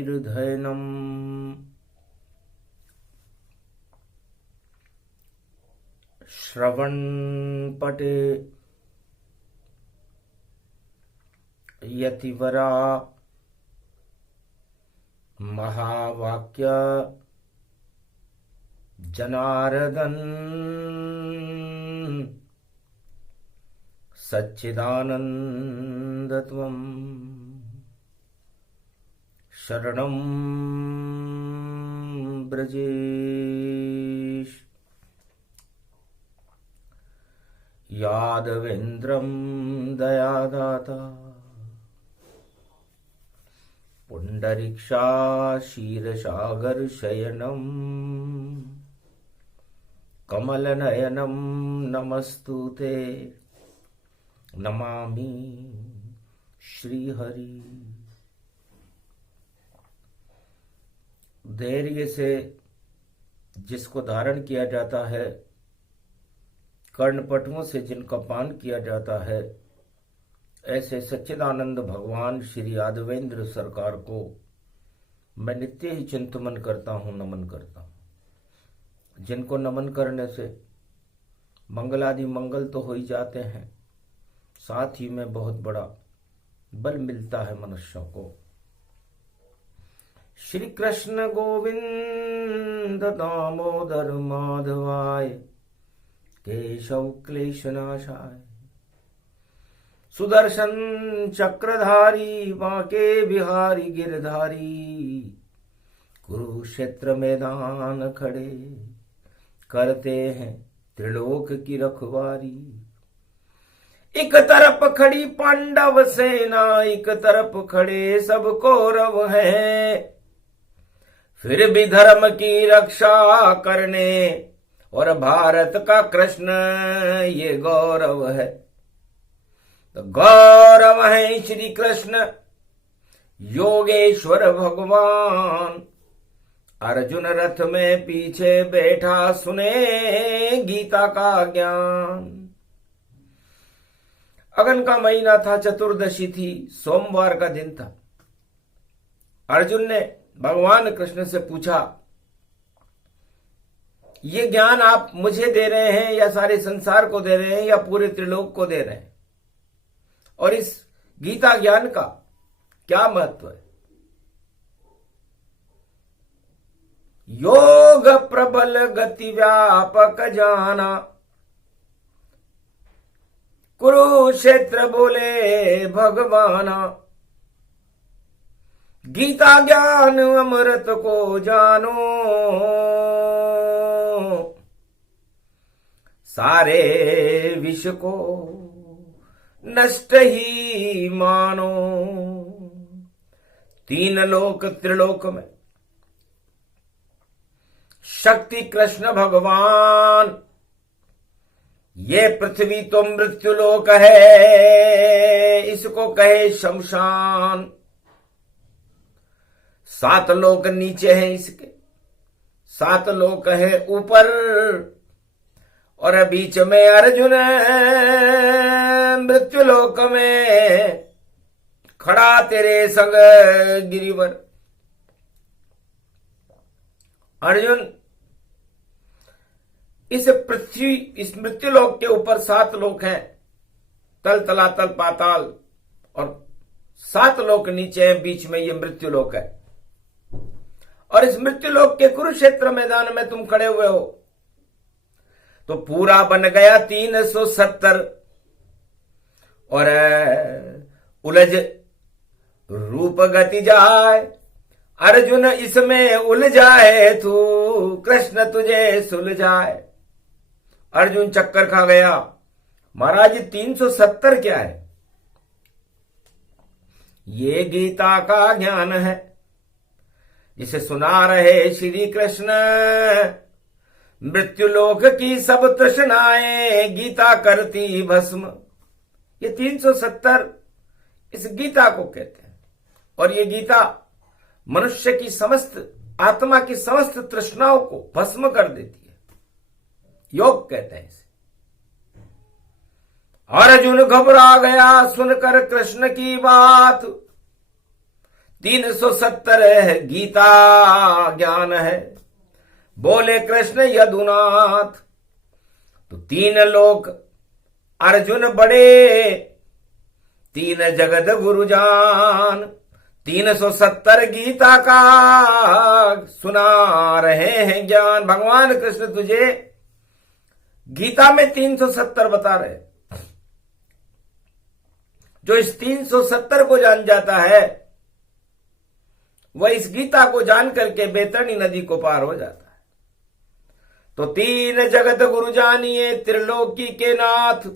कीर्धयनम् श्रवणपटे यतिवरा महावाक्य जनार्दन सच्चिदानन्दत्वं शरणं ब्रजेश। यादवेन्द्रं दयादाता पुण्डरीक्षा क्षीरसागरशयनं कमलनयनं नमस्तुते नमामि श्रीहरि। धैर्य से जिसको धारण किया जाता है, कर्णपटुओं से जिनका पान किया जाता है, ऐसे सच्चिदानंद भगवान श्री यादवेंद्र सरकार को मैं नित्य ही चिंतन करता हूँ, नमन करता हूँ। जिनको नमन करने से मंगलादि मंगल तो हो ही जाते हैं, साथ ही में बहुत बड़ा बल मिलता है मनुष्यों को। श्री कृष्ण गोविंद दामोदर माधवाय केशव क्लेशनाशाय सुदर्शन चक्रधारी बांके बिहारी गिरधारी कुरुक्षेत्र मैदान खड़े करते हैं त्रिलोक की रखवारी। एक तरफ खड़ी पांडव सेना, एक तरफ खड़े सब कौरव हैं, फिर भी धर्म की रक्षा करने और भारत का कृष्ण ये गौरव है। तो गौरव है श्री कृष्ण योगेश्वर भगवान। अर्जुन रथ में पीछे बैठा सुने गीता का ज्ञान। अगन का महीना था, चतुर्दशी थी, सोमवार का दिन था। अर्जुन ने भगवान कृष्ण से पूछा, ये ज्ञान आप मुझे दे रहे हैं या सारे संसार को दे रहे हैं या पूरे त्रिलोक को दे रहे हैं, और इस गीता ज्ञान का क्या महत्व है? योग प्रबल गति व्यापक जाना, कुरुक्षेत्र बोले भगवाना। गीता ज्ञान अमृत को जानो, सारे विश्व को नष्ट ही मानो। तीन लोक त्रिलोक में शक्ति कृष्ण भगवान। ये पृथ्वी तो मृत्यु लोक है, इसको कहे शमशान। 7 लोक नीचे हैं इसके, 7 लोक है ऊपर, और बीच में अर्जुन मृत्यु लोक में खड़ा तेरे संग गिरिवर। अर्जुन, इस पृथ्वी, इस मृत्यु लोक के ऊपर 7 लोक हैं, तल तलातल पाताल, और 7 लोक नीचे हैं, बीच में ये मृत्यु लोक है। और इस मृत्यु लोक के कुरुक्षेत्र मैदान में तुम खड़े हुए हो, तो पूरा बन गया 370, और उलझ रूप गति जाए। अर्जुन इसमें उलझाए तू, कृष्ण तुझे सुलझाए। अर्जुन चक्कर खा गया, महाराज 370 क्या है? ये गीता का ज्ञान है, जिसे सुना रहे श्री कृष्ण। मृत्युलोक की सब तृष्णाएं गीता करती भस्म। ये 370 इस गीता को कहते हैं, और ये गीता मनुष्य की समस्त आत्मा की समस्त तृष्णाओं को भस्म कर देती है। योग कहते हैं इसे। अर्जुन घबरा गया सुनकर कृष्ण की बात, 370 गीता ज्ञान है, बोले कृष्ण यदुनाथ। तो 3 लोक अर्जुन बड़े, 3 जगत गुरु जान। 370 गीता का सुना रहे हैं ज्ञान। भगवान कृष्ण तुझे गीता में 370 बता रहे। जो इस 370 को जान जाता है वह इस गीता को जान करके बैतरणी नदी को पार हो जाता है। तो 3 जगत गुरु जानिए त्रिलोकी के नाथ।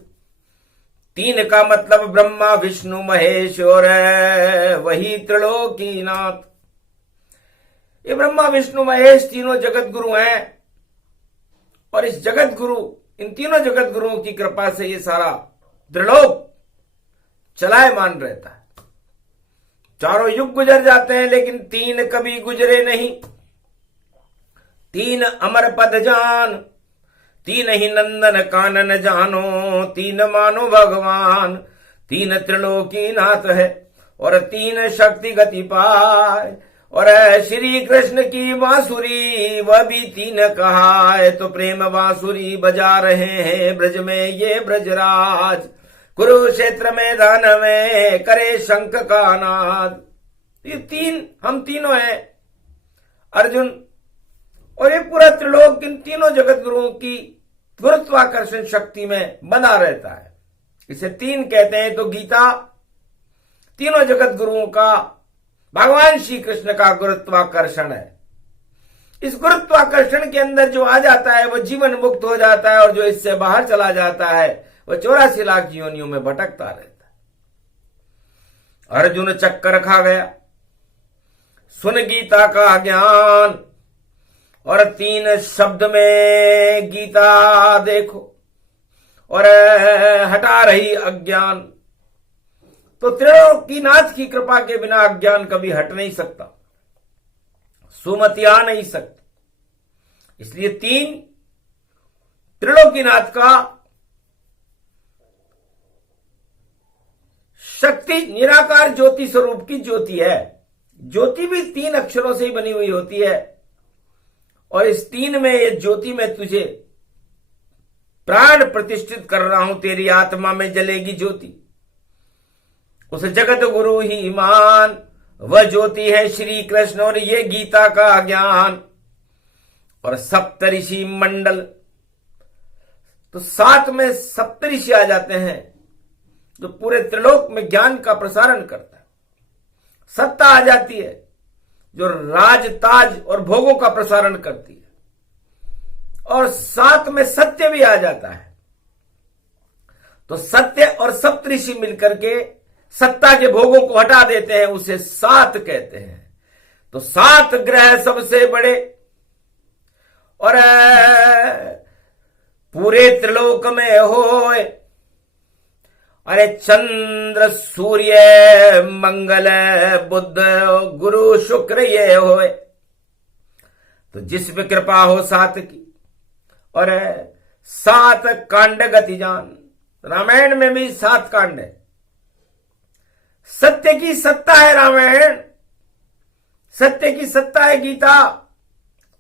3 का मतलब ब्रह्मा विष्णु महेश और वही त्रिलोकी नाथ। ये ब्रह्मा विष्णु महेश तीनों जगत गुरु हैं और इस जगत गुरु, इन तीनों जगत गुरुओं की कृपा से ये सारा त्रिलोक चलायमान रहता है। चारों युग गुजर जाते हैं लेकिन 3 कभी गुजरे नहीं। 3 अमर पद जान, 3 ही नंदन कानन जानो, 3 मानो भगवान। 3 त्रिलोकी नाथ है और 3 शक्ति गति पाए। और श्री कृष्ण की बांसुरी वह भी 3 कहा है। तो प्रेम बांसुरी बजा रहे हैं ब्रज में ये ब्रजराज। कुरुक्षेत्र मैदान में करे शंख का नाद। ये 3 हम तीनों हैं अर्जुन, और ये पूरा त्रिलोक इन तीनों जगत गुरुओं की गुरुत्वाकर्षण शक्ति में बना रहता है। इसे 3 कहते हैं। तो गीता तीनों जगत गुरुओं का, भगवान श्री कृष्ण का गुरुत्वाकर्षण है। इस गुरुत्वाकर्षण के अंदर जो आ जाता है वो जीवन मुक्त हो जाता है, और जो इससे बाहर चला जाता है वह 84 लाख योनियों में भटकता रहता है। अर्जुन चक्कर खा गया, सुन गीता का ज्ञान, और 3 शब्द में गीता देखो और हटा रही अज्ञान। तो त्रिलोकीनाथ की कृपा के बिना अज्ञान कभी हट नहीं सकता, सुमति आ नहीं सकती। इसलिए 3 त्रिलोकीनाथ का शक्ति निराकार ज्योति स्वरूप की ज्योति है। ज्योति भी 3 अक्षरों से ही बनी हुई होती है, और इस 3 में ये ज्योति में तुझे प्राण प्रतिष्ठित कर रहा हूं, तेरी आत्मा में जलेगी ज्योति। उस जगत गुरु ही मान, वह ज्योति है श्री कृष्ण और ये गीता का ज्ञान। और सप्तऋषि मंडल, तो 7 में सप्तऋषि आ जाते हैं जो पूरे त्रिलोक में ज्ञान का प्रसारण करता है। सत्ता आ जाती है जो राज ताज और भोगों का प्रसारण करती है, और 7 में सत्य भी आ जाता है। तो सत्य और सप्तऋषि मिलकर के सत्ता के भोगों को हटा देते हैं, उसे 7 कहते हैं। तो 7 ग्रह सबसे बड़े, और पूरे त्रिलोक में होए, अरे चंद्र सूर्य मंगल बुध गुरु शुक्र ये होए। तो जिस पे कृपा हो 7 की, और 7 कांड गति जान। रामायण में भी 7 कांड है। सत्य की सत्ता है रामायण, सत्य की सत्ता है गीता।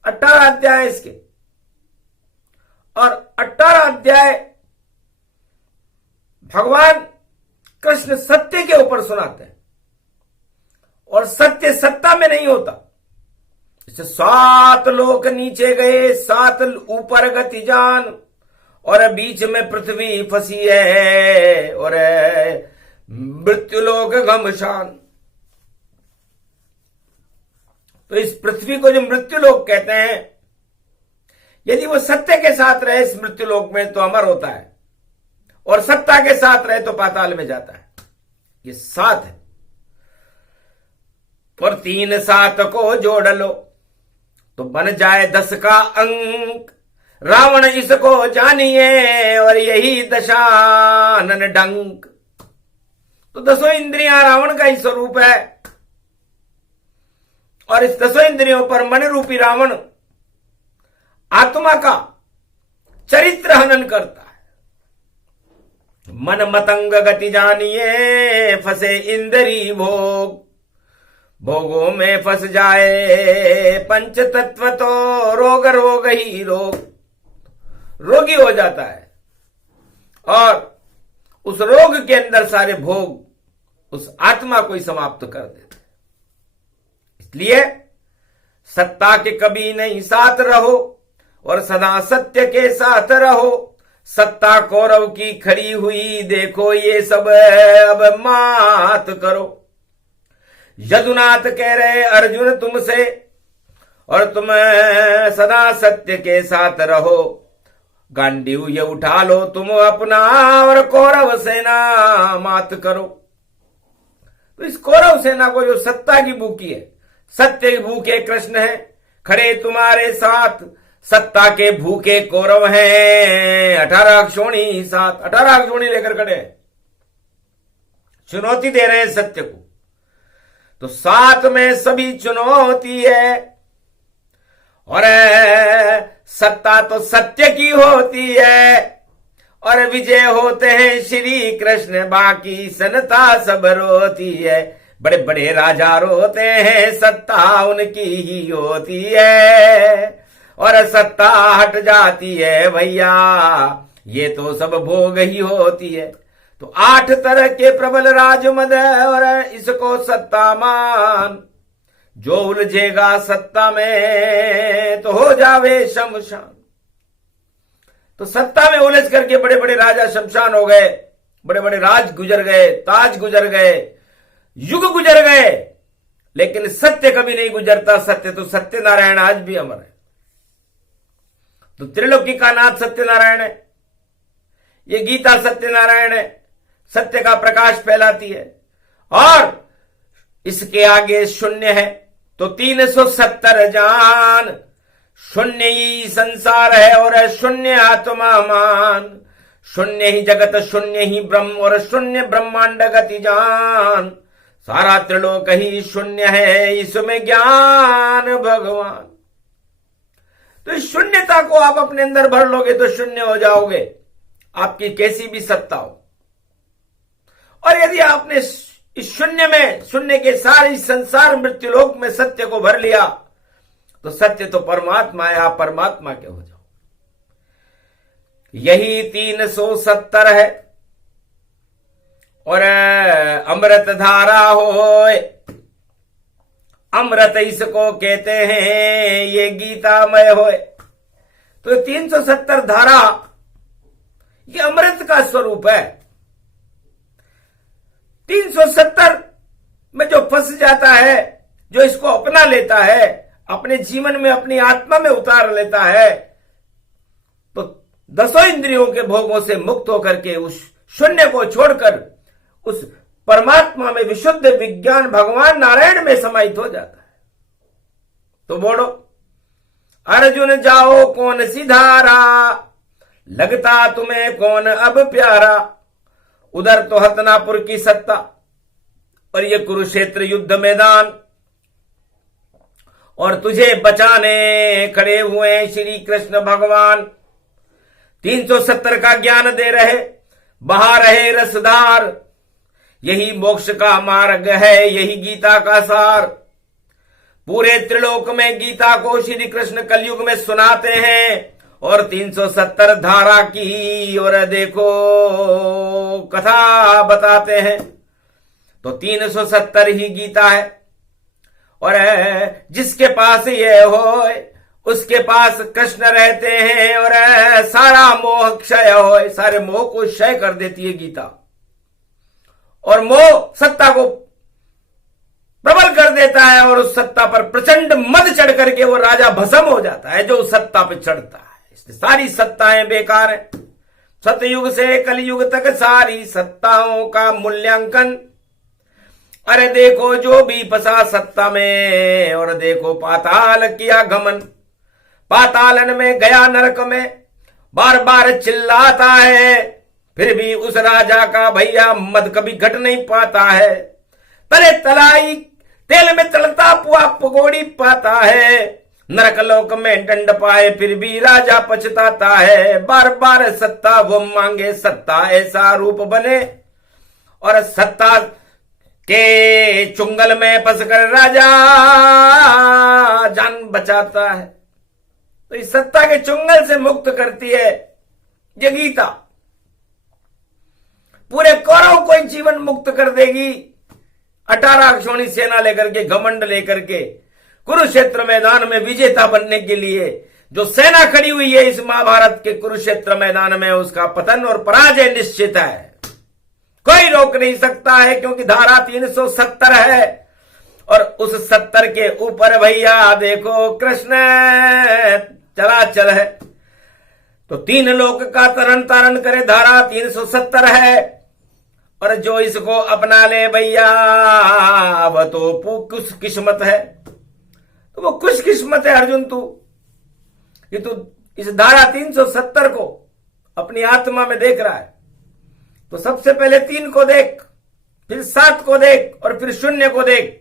18 अध्याय इसके, और 18 अध्याय भगवान कृष्ण सत्य के ऊपर सुनाते हैं, और सत्य सत्ता में नहीं होता। इससे 7 लोक नीचे गए, 7 ऊपर गति जान, और बीच में पृथ्वी फंसी है, और मृत्युलोक घमशान। तो इस पृथ्वी को जो मृत्युलोक कहते हैं, यदि वो सत्य के साथ रहे इस मृत्युलोक में तो अमर होता है, और सत्ता के साथ रहे तो पाताल में जाता है। ये 7 है। और 3 7 को जोड़ लो तो बन जाए 10 का अंक। रावण इसको जानिए और यही दशानन डंक। तो 10 इंद्रियां रावण का ही स्वरूप है, और इस 10 इंद्रियों पर मन रूपी रावण आत्मा का चरित्र हनन करता है। मन मतंग गति जानिए, फंसे इंद्री भोग। भोगों में फंस जाए पंच तत्व तो रोग रोग ही रोग, रोगी हो जाता है और उस रोग के अंदर सारे भोग उस आत्मा को ही समाप्त कर देते। इसलिए सत्ता के कभी नहीं साथ रहो और सदा सत्य के साथ रहो। सत्ता कौरव की खड़ी हुई, देखो ये सब अब मात करो। यदुनाथ कह रहे अर्जुन तुमसे, और तुम सदा सत्य के साथ रहो। गांडीव ये उठा लो तुम अपना और कौरव सेना मात करो। तो इस कौरव सेना को जो सत्ता की भूखी है, सत्य की भूखे कृष्ण है, खड़े तुम्हारे साथ। सत्ता के भूखे कौरव हैं 18 अक्षोणी साथ, 18 अक्षोणी लेकर खड़े हैं, चुनौती दे रहे हैं सत्य को। तो साथ में सभी चुनौती है और सत्ता तो सत्य की होती है और विजय होते हैं श्री कृष्ण, बाकी सनता सब रोती है। बड़े बड़े राजा रोते हैं, सत्ता उनकी ही होती है और सत्ता हट जाती है भैया, ये तो सब भोग ही होती है। तो 8 तरह के प्रबल राजमद और इसको सत्ता मान। जो उलझेगा सत्ता में तो हो जावे शमशान। तो सत्ता में उलझ करके बड़े बड़े राजा शमशान हो गए, बड़े बड़े राज गुजर गए, ताज गुजर गए, युग गुजर गए, लेकिन सत्य कभी नहीं गुजरता। सत्य तो सत्यनारायण आज भी अमर है। तो त्रिलोकी का नाथ सत्यनारायण है, ये गीता सत्यनारायण है, सत्य का प्रकाश फैलाती है। और इसके आगे शून्य है तो 370 जान। शून्य ही संसार है और शून्य आत्मा मान। शून्य ही जगत, शून्य ही ब्रह्म और शून्य ब्रह्मांड गति जान। सारा त्रिलोक ही शून्य है, इसमें ज्ञान भगवान। तो इस शून्यता को आप अपने अंदर भर लोगे तो शून्य हो जाओगे, आपकी कैसी भी सत्ता हो। और यदि आपने इस शून्य में, शून्य के सारे संसार मृत्युलोक में सत्य को भर लिया तो सत्य तो परमात्मा है, आप परमात्मा के हो जाओ। यही 370 है और अमृत धारा होए, अमृत इसको कहते हैं, ये गीतामय होए। तो 370 धारा ये अमृत का स्वरूप है। 370 में जो फंस जाता है, जो इसको अपना लेता है, अपने जीवन में अपनी आत्मा में उतार लेता है, तो 10 इंद्रियों के भोगों से मुक्त होकर के उस शून्य को छोड़कर उस परमात्मा में, विशुद्ध विज्ञान भगवान नारायण में समाहित हो जाता है। तो बोलो अर्जुन जाओ कौन सी धारा, लगता तुम्हें कौन अब प्यारा। उधर तो हतनापुर की सत्ता और ये कुरुक्षेत्र युद्ध मैदान, और तुझे बचाने खड़े हुए श्री कृष्ण भगवान। 370 का ज्ञान दे रहे, बहा रहे रसधार। यही मोक्ष का मार्ग है, यही गीता का सार। पूरे त्रिलोक में गीता को श्री कृष्ण कलयुग में सुनाते हैं और 370 धारा की और देखो कथा बताते हैं। तो 370 ही गीता है और जिसके पास ये हो उसके पास कृष्ण रहते हैं और सारा मोह क्षय हो, सारे मोह को क्षय कर देती है गीता। और मोह सत्ता को प्रबल कर देता है और उस सत्ता पर प्रचंड मद चढ़ करके वो राजा भस्म हो जाता है जो उस सत्ता पर चढ़ता है। इसलिए सारी सत्ताएं बेकार है। सतयुग से कलयुग तक सारी सत्ताओं का मूल्यांकन। अरे देखो जो भी फंसा सत्ता में और देखो पाताल किया गमन। पातालन में गया नरक में, बार बार चिल्लाता है, फिर भी उस राजा का भैया मद कभी घट नहीं पाता है। तले तलाई तेल में तलता पुआ पकौड़ी पाता है। नरक लोक में दंड पाए फिर भी राजा पछताता है। बार बार सत्ता वो मांगे, सत्ता ऐसा रूप बने और सत्ता के चुंगल में फंसकर राजा जान बचाता है। तो इस सत्ता के चुंगल से मुक्त करती है ये गीता। पूरे कौरव को जीवन मुक्त कर देगी। 18 अक्षौणी सेना लेकर के, घमंड लेकर के कुरुक्षेत्र मैदान में विजेता बनने के लिए जो सेना खड़ी हुई है इस महाभारत के कुरुक्षेत्र मैदान में, उसका पतन और पराजय निश्चित है। कोई रोक नहीं सकता है, क्योंकि धारा 370 है। और उस 70 के ऊपर भैया देखो कृष्ण चलाचल है। तो 3 लोक का तरन तारण करे, धारा 370 है। और जो इसको अपना ले भैया वह तो कुछ किस्मत है। तो वो कुछ किस्मत है अर्जुन तू, कि तू इस धारा 370 को अपनी आत्मा में देख रहा है। तो सबसे पहले 3 को देख, फिर 7 को देख और फिर 0 को देख।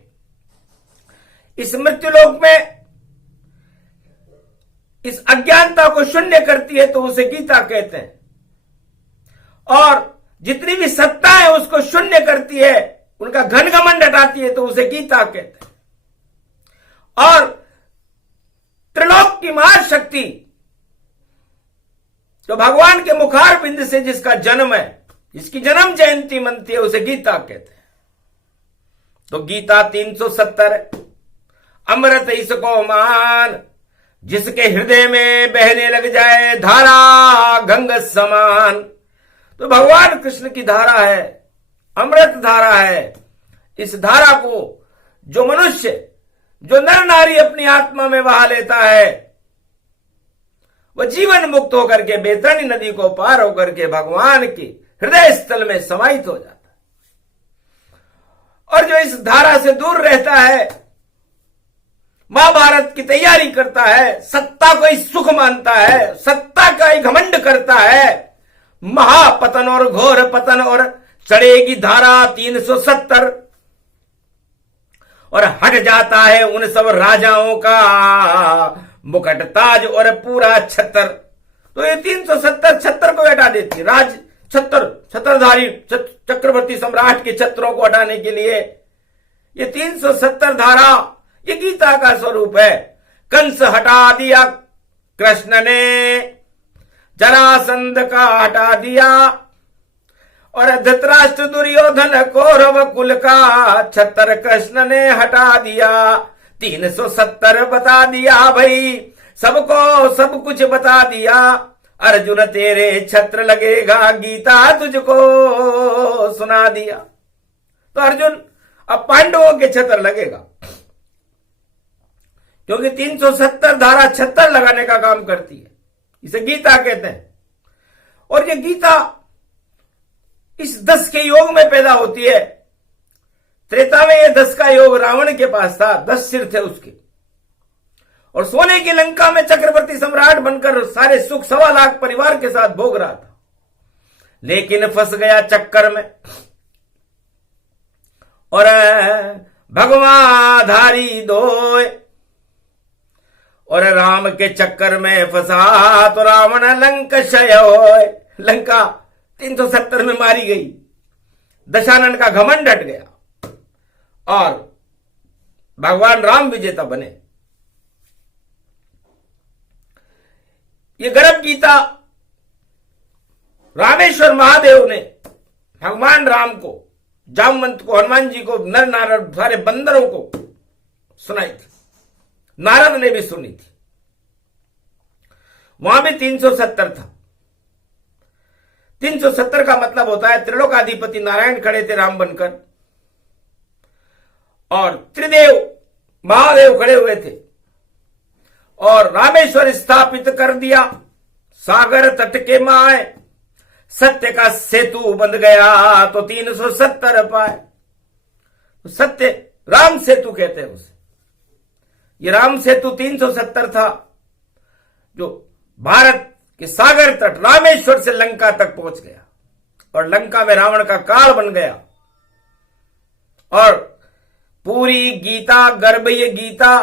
इस मृत्युलोक में इस अज्ञानता को शून्य करती है तो उसे गीता कहते हैं। और जितनी भी सत्ता है उसको शून्य करती है, उनका घन घमंड हटाती है तो उसे गीता कहते हैं। और त्रिलोक की महाशक्ति जो भगवान के मुखार बिंद से जिसका जन्म है, जिसकी जन्म जयंती मनती है, उसे गीता कहते हैं। तो गीता 370 अमृत इसको मान, जिसके हृदय में बहने लग जाए धारा गंग समान। तो भगवान कृष्ण की धारा है, अमृत धारा है। इस धारा को जो मनुष्य, जो नर नारी अपनी आत्मा में बहा लेता है, वह जीवन मुक्त होकर के बेतरनी नदी को पार होकर के भगवान के हृदय स्थल में समाहित हो जाता है। और जो इस धारा से दूर रहता है, महाभारत की तैयारी करता है, सत्ता को ही सुख मानता है, सत्ता का ही घमंड करता है, महापतन और घोर पतन और चढ़ेगी धारा 370 और हट जाता है उन सब राजाओं का मुकुट ताज और पूरा छत्र। तो ये 370 छत्र को हटा देती है। राज छत्रधारी चक्रवर्ती सम्राट के छत्रों को हटाने के लिए ये 370 धारा, ये गीता का स्वरूप है। कंस हटा दिया कृष्ण ने, जरासंध का हटा दिया, और धृतराष्ट्र दुर्योधन कौरव कुल का छत्र कृष्ण ने हटा दिया। 370 बता दिया भाई, सबको सब कुछ बता दिया। अर्जुन तेरे छत्र लगेगा, गीता तुझको सुना दिया। तो अर्जुन अब पांडवों के छत्र लगेगा, क्योंकि 370 धारा छत्र लगाने का काम करती है। इसे गीता कहते हैं। और ये गीता इस 10 के योग में पैदा होती है। त्रेता में ये 10 का योग रावण के पास था, 10 सिर थे उसके, और सोने की लंका में चक्रवर्ती सम्राट बनकर सारे सुख 1.25 लाख परिवार के साथ भोग रहा था। लेकिन फंस गया चक्कर में, और भगवाधारी दोय, और राम के चक्कर में फंसा तो रावण लंका क्षय होय। लंका 370 में मारी गई, दशानन का घमंड हट गया और भगवान राम विजेता बने। ये गर्भ गीता रामेश्वर महादेव ने भगवान राम को, जामवंत को, हनुमान जी को, नर नारद सारे बंदरों को सुनाई थी। नारद ने भी सुनी थी। वहां भी 370 था। 370 का मतलब होता है त्रिलोकाधिपति नारायण खड़े थे राम बनकर, और त्रिदेव महादेव खड़े हुए थे, और रामेश्वर स्थापित कर दिया। सागर तट के माए सत्य का सेतु बंध गया, तो 370 पाए। सत्य राम सेतु कहते हैं उसे। ये राम सेतु 370 था, जो भारत के सागर तट रामेश्वर से लंका तक पहुंच गया, और लंका में रावण का काल बन गया। और पूरी गीता गर्भ ये गीता,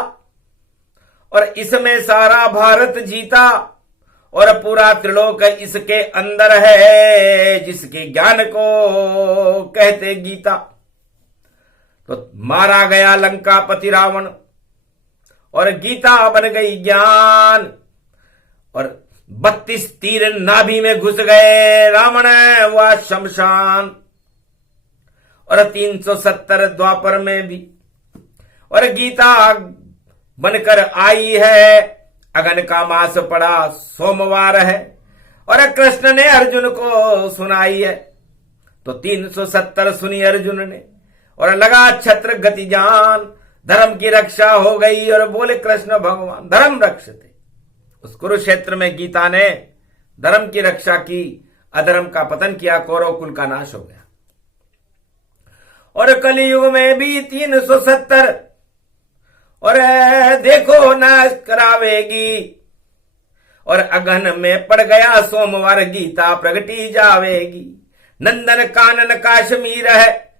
और इसमें सारा भारत जीता, और पूरा त्रिलोक इसके अंदर है, जिसके ज्ञान को कहते गीता। तो मारा गया लंकापति रावण और गीता बन गई ज्ञान, और 32 तीर नाभि में घुस गए, रावण हुआ शमशान। और 370 द्वापर में भी, और गीता बनकर आई है, अगन का मास पड़ा सोमवार है, और कृष्ण ने अर्जुन को सुनाई है। तो 370 सुनी अर्जुन ने, और लगा छत्र गति जान, धर्म की रक्षा हो गई, और बोले कृष्ण भगवान धर्म रक्षते। उस कुरुक्षेत्र में गीता ने धर्म की रक्षा की, अधर्म का पतन किया, कौरव कुल का नाश हो गया। और कलयुग में भी 370 और देखो नाश करावेगी, और अगहन में पड़ गया सोमवार, गीता प्रगटी जावेगी। नंदन कानन काश्मीर है,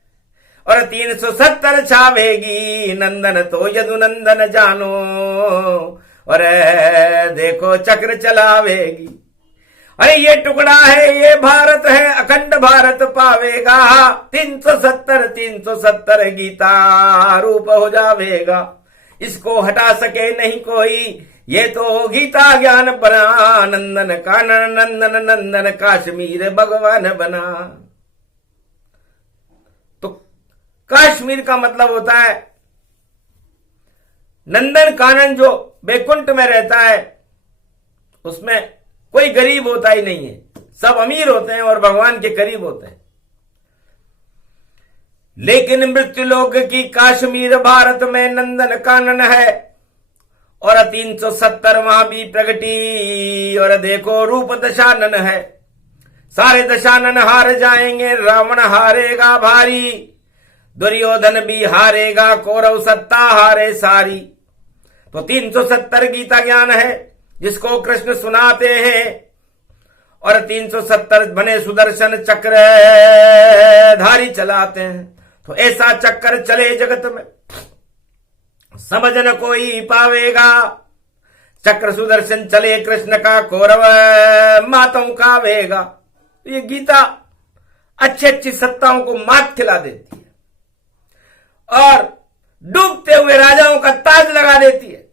और 370 छावेगी, नंदन तो यदु नंदन जानो, और देखो चक्र चलावेगी। अरे ये टुकड़ा है, ये भारत है, अखंड भारत पावेगा। 370 गीता रूप हो जावेगा, इसको हटा सके नहीं कोई, ये तो गीता ज्ञान बना। नंदन कानन नंदन नंदन काश्मीर भगवान बना। तो काश्मीर का मतलब होता है नंदन कानन, जो बैकुंठ में रहता है, उसमें कोई गरीब होता ही नहीं है, सब अमीर होते हैं और भगवान के करीब होते हैं। लेकिन मृत्युलोक की काश्मीर भारत में नंदन कानन है, और 370 वहां भी प्रगटी, और देखो रूप दशानन है। सारे दशानन हार जाएंगे, रावण हारेगा भारी, दुर्योधन भी हारेगा, कौरव सत्ता हारे सारी। तो 370 गीता ज्ञान है, जिसको कृष्ण सुनाते हैं, और 370 बने सुदर्शन चक्र धारी चलाते हैं। तो ऐसा चक्कर चले जगत में, समझ न कोई पावेगा। चक्र सुदर्शन चले कृष्ण का, कौरव मातों का वेगा। तो ये गीता अच्छी अच्छी सत्ताओं को मात खिला देती है, और डूबते हुए राजाओं का ताज लगा देती है।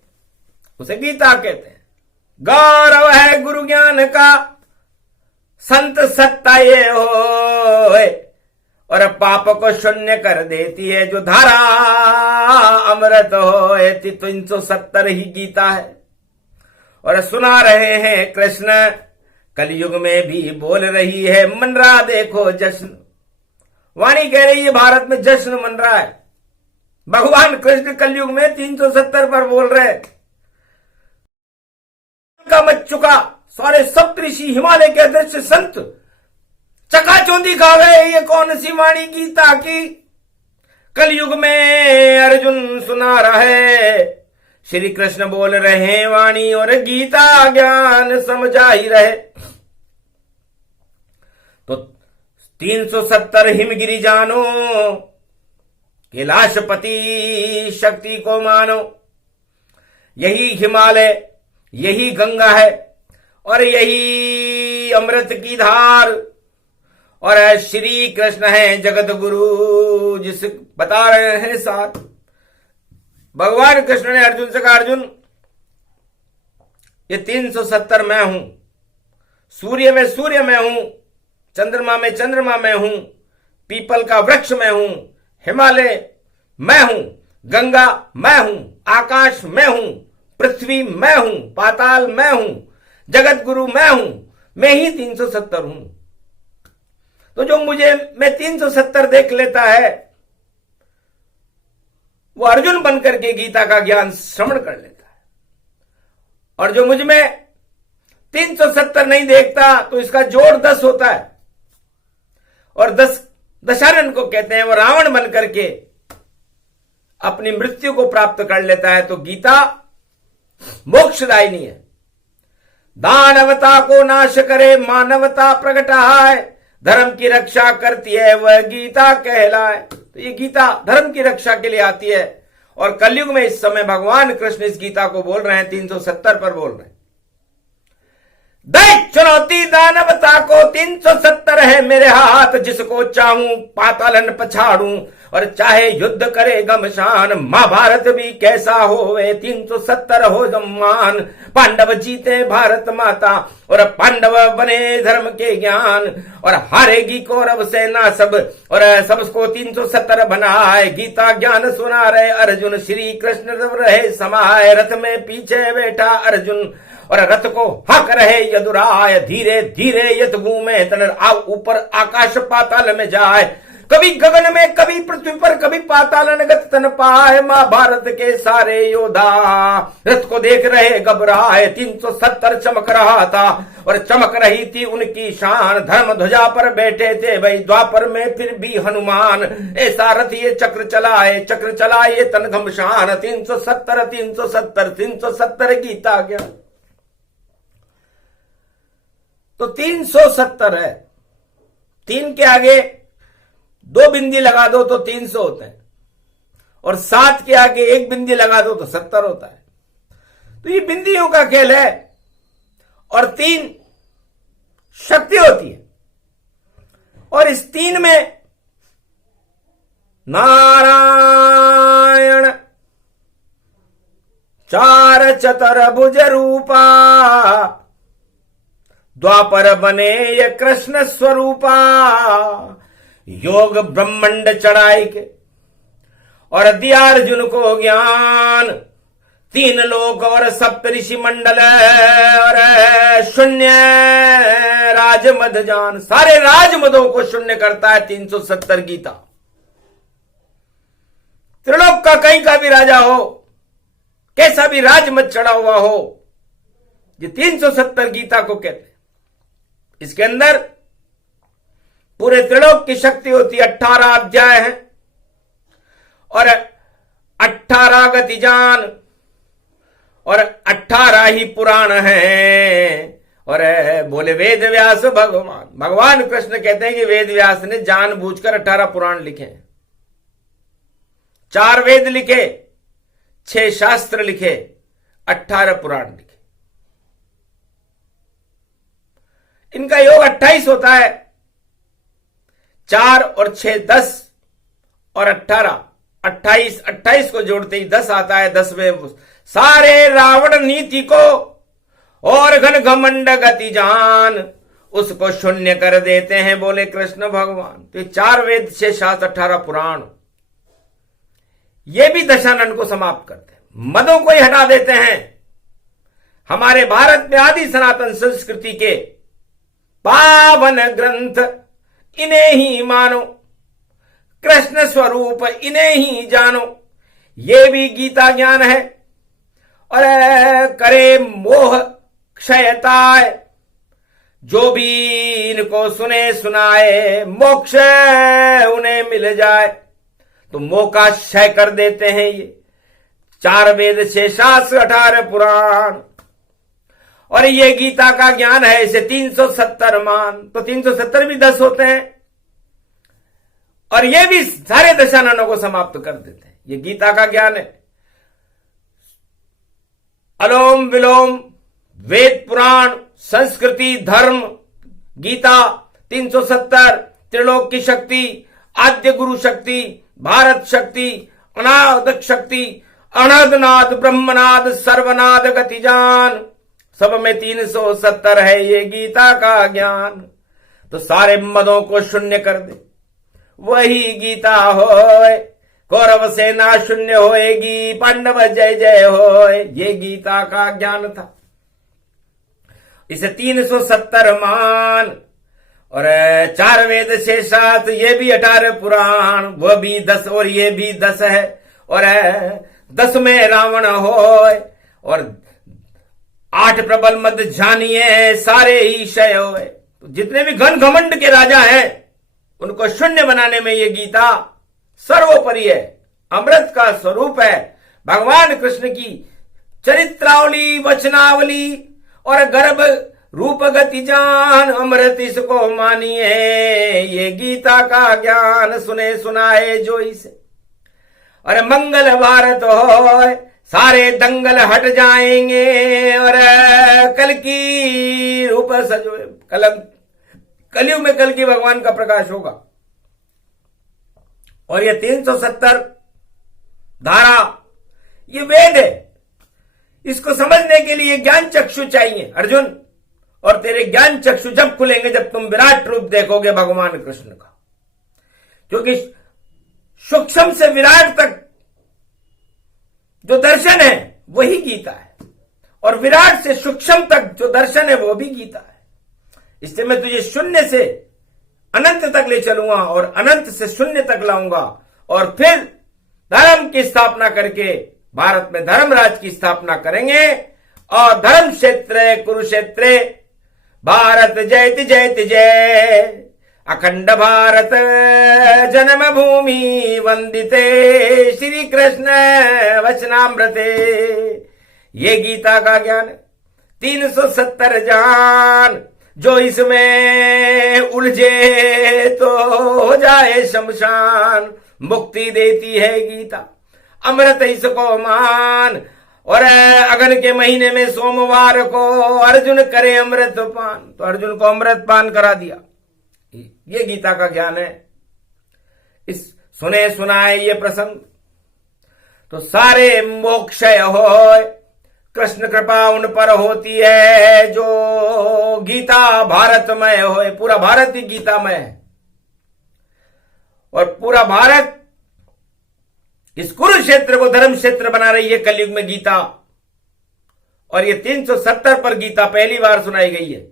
उसे गीता कहते हैं। गौरव है गुरु ज्ञान का, संत सत्ता ये हो, और पाप को शून्य कर देती है, जो धारा अमृत हो। 370 ही गीता है, और सुना रहे हैं कृष्ण, कलयुग में भी बोल रही है, मन रहा देखो जश्न। वाणी कह रही है भारत में जश्न मन रहा है। भगवान कृष्ण कलयुग में 370 पर बोल रहे, का मच चुका, सारे सप्तऋषि हिमालय के अध्यक्ष संत चकाचौंधी खा गए। ये कौन सी वाणी गीता की, कलयुग में अर्जुन सुना रहा है, श्री कृष्ण बोल रहे हैं वाणी, और गीता ज्ञान समझा ही रहे। तो 370 हिमगिरी जानो, कैलाशपति शक्ति को मानो। यही हिमालय, यही गंगा है, और यही अमृत की धार, और श्री कृष्ण है जगत गुरु, जिस बता रहे हैं साथ। भगवान कृष्ण ने अर्जुन से कहा, अर्जुन ये 370 मैं हूं, सूर्य में सूर्य मैं हूं, चंद्रमा में चंद्रमा मैं हूं, पीपल का वृक्ष मैं हूं, हिमालय मैं हूं, गंगा मैं हूं, आकाश मैं हूं, पृथ्वी मैं हूं, पाताल मैं हूं, जगत गुरु मैं हूं, मैं ही 370 हूं। तो जो मुझे मैं 370 देख लेता है, वो अर्जुन बनकर के गीता का ज्ञान श्रवण कर लेता है। और जो मुझ में 370 नहीं देखता, तो इसका जोड़ 10 होता है, और 10 दशानन को कहते हैं। वो रावण बनकर के अपनी मृत्यु को प्राप्त कर लेता है। तो गीता मोक्षदायिनी है, दानवता को नाश करे, मानवता प्रगटाए, धर्म की रक्षा करती है, वह गीता कहलाए। तो ये गीता धर्म की रक्षा के लिए आती है, और कलयुग में इस समय भगवान कृष्ण इस गीता को बोल रहे हैं, 370 पर बोल रहे हैं। दैत चुनौती दानवता को 370 है मेरे हाथ, जिसको चाहूं पातालन पछाड़ूं और चाहे युद्ध करे घमसान। महाभारत भी कैसा होवे 370 हो सम्मान। पांडव जीते भारत माता और पांडव बने धर्म के ज्ञान, और हारेगी कौरव सेना सब और सबको 370 बनाए। गीता ज्ञान सुना रहे अर्जुन, श्री कृष्ण रहे समाये। रथ में पीछे बैठा अर्जुन और रथ को हक रहे यदुराय। धीरे धीरे यत घूमे तन ऊपर आकाश पाताल में जाए। कभी गगन में कभी पृथ्वी पर कभी पातालन गत तन पाए। महाभारत के सारे योद्धा रथ को देख रहे घबराए। 370 चमक रहा था और चमक रही थी उनकी शान। धर्म ध्वजा पर बैठे थे भाई द्वापर में फिर भी हनुमान। ऐसा रथ ये चक्र चलाए तन घमशान। 370 370 370 गीता ज्ञान। तो 370 है। 3 के आगे 2 बिंदी लगा दो तो 300 होता है, और 7 के आगे 1 बिंदी लगा दो तो 70 होता है। तो ये बिंदियों का खेल है, और 3 शक्ति होती है, और इस 3 में नारायण 4 चतुर्भुज रूपा, द्वापर बने ये कृष्ण स्वरूपा। योग ब्रह्मांड चढ़ाई के और दिया अर्जुन को ज्ञान। 3 लोक और सप्तऋषि मंडल और शून्य राजमद जान। सारे राजमदों को शून्य करता है 370 गीता। त्रिलोक का कहीं का भी राजा हो, कैसा भी राजमद चढ़ा हुआ हो, ये 370 गीता को कहते हैं। इसके अंदर पूरे त्रिलोक की शक्ति होती है। 18 अध्याय हैं और 18 गतिजान और 18 ही पुराण हैं। और बोले वेद व्यास भगवान कृष्ण कहते हैं कि वेद व्यास ने जानबूझकर 18 पुराण लिखे हैं। 4 वेद लिखे, 6 शास्त्र लिखे, 18 पुराण लिखे। इनका योग 28 होता है। 4 और 6 10 और 18 28 28 को जोड़ते ही 10 आता है। 10 में सारे रावण नीति को और घन घमंड गति जान, उसको शून्य कर देते हैं बोले कृष्ण भगवान। तो 4 वेद 6 शास्त्र 18 पुराण ये भी दशानन को समाप्त करते हैं, मदों को ही हटा देते हैं। हमारे भारत में आदि सनातन संस्कृति के पावन ग्रंथ इन्हें ही मानो, कृष्ण स्वरूप इन्हें ही जानो। ये भी गीता ज्ञान है। और करे मोह क्षयताय, जो भी इनको सुने सुनाए मोक्ष उन्हें मिल जाए। तो मोह का क्षय कर देते हैं ये 4 वेद 6 शास्त्र 18 पुराण। और ये गीता का ज्ञान है, इसे 370 मान। तो 370 भी 10 होते हैं, और ये भी सारे दशाननों को समाप्त कर देते हैं। ये गीता का ज्ञान है। अलोम विलोम वेद पुराण संस्कृति धर्म गीता 370 त्रिलोक की शक्ति, आद्य गुरु शक्ति, भारत शक्ति, अनाद शक्ति, अनदनाद ब्रह्मनाद सर्वनाद गतिजान। सब में 370 है ये गीता का ज्ञान। तो सारे मदों को शून्य कर दे वही गीता होए। कौरव सेना शून्य होएगी, पांडव जय जय होए। ये गीता का ज्ञान था। इसे 370 मान। और 4 वेद 6 शास्त्र, ये भी 18 पुराण, वो भी 10 और ये भी 10 है। और 10 में रावण होए और 8 प्रबल मद जानिए सारे ही क्षय होए। तो जितने भी घन घमंड के राजा हैं उनको शून्य बनाने में ये गीता सर्वोपरि है, अमृत का स्वरूप है। भगवान कृष्ण की चरित्रावली वचनावली और गर्भ रूप गति जान, अमृत इसको मानिए। ये गीता का ज्ञान सुने सुनाए जो इसे। और मंगल भारत हो सारे दंगल हट जाएंगे और कल की रूप सजो कलयुग में कल की भगवान का प्रकाश होगा। और ये 370 धारा ये वेद है। इसको समझने के लिए ज्ञान चक्षु चाहिए अर्जुन, और तेरे ज्ञान चक्षु जब खुलेंगे जब तुम विराट रूप देखोगे भगवान कृष्ण का। क्योंकि सूक्ष्म से विराट तक जो दर्शन है वही गीता है, और विराट से सूक्ष्म तक जो दर्शन है वो भी गीता है। इसलिए मैं तुझे शून्य से अनंत तक ले चलूंगा और अनंत से शून्य तक लाऊंगा, और फिर धर्म की स्थापना करके भारत में धर्मराज की स्थापना करेंगे। और धर्म क्षेत्र कुरुक्षेत्र भारत जयति जयति जय, अखंड भारत जन्म भूमि वंदिते श्री कृष्ण वचनामृते। ये गीता का ज्ञान 370 जान, जो इसमें उलझे तो हो जाए शमशान। मुक्ति देती है गीता, अमृत इसको मान। और अगन के महीने में सोमवार को अर्जुन करे अमृत पान, तो अर्जुन को अमृत पान करा दिया। ये गीता का ज्ञान है। इस सुने सुनाए ये प्रसंग तो सारे मोक्षय हो। कृष्ण कृपा उन पर होती है जो गीता भारतमय होए। पूरा भारत ही गीतामय है, और पूरा भारत इस कुरुक्षेत्र को धर्म क्षेत्र बना रही है कलयुग में गीता। और ये 370 पर गीता पहली बार सुनाई गई है।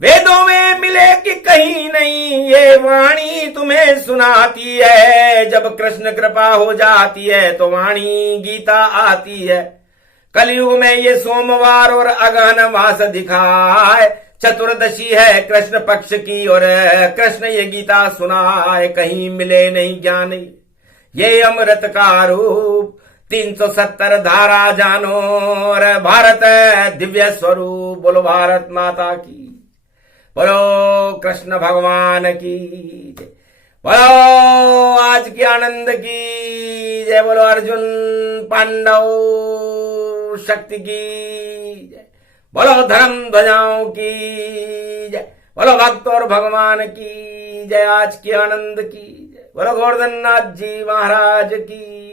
वेदों में मिले कि कहीं नहीं, ये वाणी तुम्हें सुनाती है। जब कृष्ण कृपा हो जाती है तो वाणी गीता आती है। कलयुग में ये सोमवार और अगहन मास दिखाए, चतुर्दशी है कृष्ण पक्ष की, और कृष्ण ये गीता सुनाए। कहीं मिले नहीं ज्ञान ये अमृत का रूप। 370 धारा जानो, और भारत दिव्य स्वरूप। बोलो भारत माता की, बोलो कृष्ण भगवान की जय, बोलो आज के आनंद की जय, बोलो अर्जुन पांडव शक्ति की जय, बोलो धर्म ध्वजाओं की जय, बोलो भक्त और भगवान की जय, आज के आनंद की जय, बोलो गोवर्धन नाथ जी महाराज की